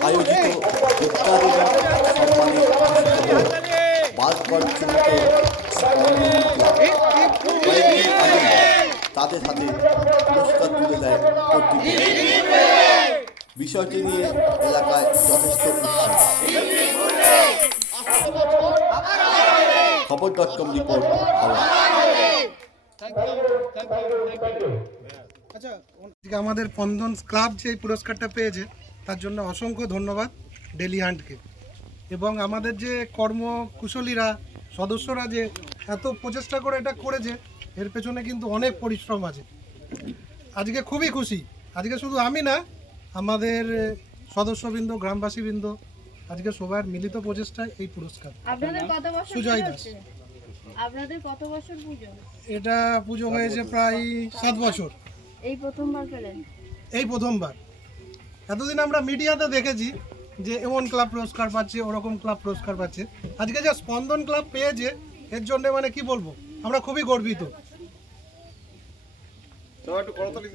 আয়োজিত তাদের হাতে পুরস্কার তুলে দেয় বিষয়টি নিয়ে এলাকায় যথেষ্ট উৎসাহ। Khobor dot com report Howrah আচ্ছা আমাদের পন্দন ক্লাব যে এই পুরস্কারটা পেয়েছে তার জন্য অসংখ্য ধন্যবাদ ডেলি হান্টকে। এবং আমাদের যে কর্মকুশলীরা সদস্যরা যে এত প্রচেষ্টা করে এটা করেছে এর পেছনে কিন্তু অনেক পরিশ্রম আছে। আজকে খুবই খুশি। আজকে শুধু আমি না আমাদের সদস্যবৃন্দ গ্রামবাসীবৃন্দ আজকে সবার মিলিত প্রচেষ্টায় এই পুরস্কার। সুজয় দাস। আপনাদের কত বছর পুজো? এটা পুজো হয়েছে প্রায় সাত বছর। এই প্রথমবার পেলেন এই প্রথমবার। এতদিন আমরা মিডিয়াতে দেখেছি যে এমন ক্লাব পুরস্কার পাচ্ছে ওরকম ক্লাব পুরস্কার পাচ্ছে। আজকে যা স্পন্দন ক্লাব পেয়েছে এর জন্য মানে কি বলব? আমরা খুবই গর্বিত। একটু করতালি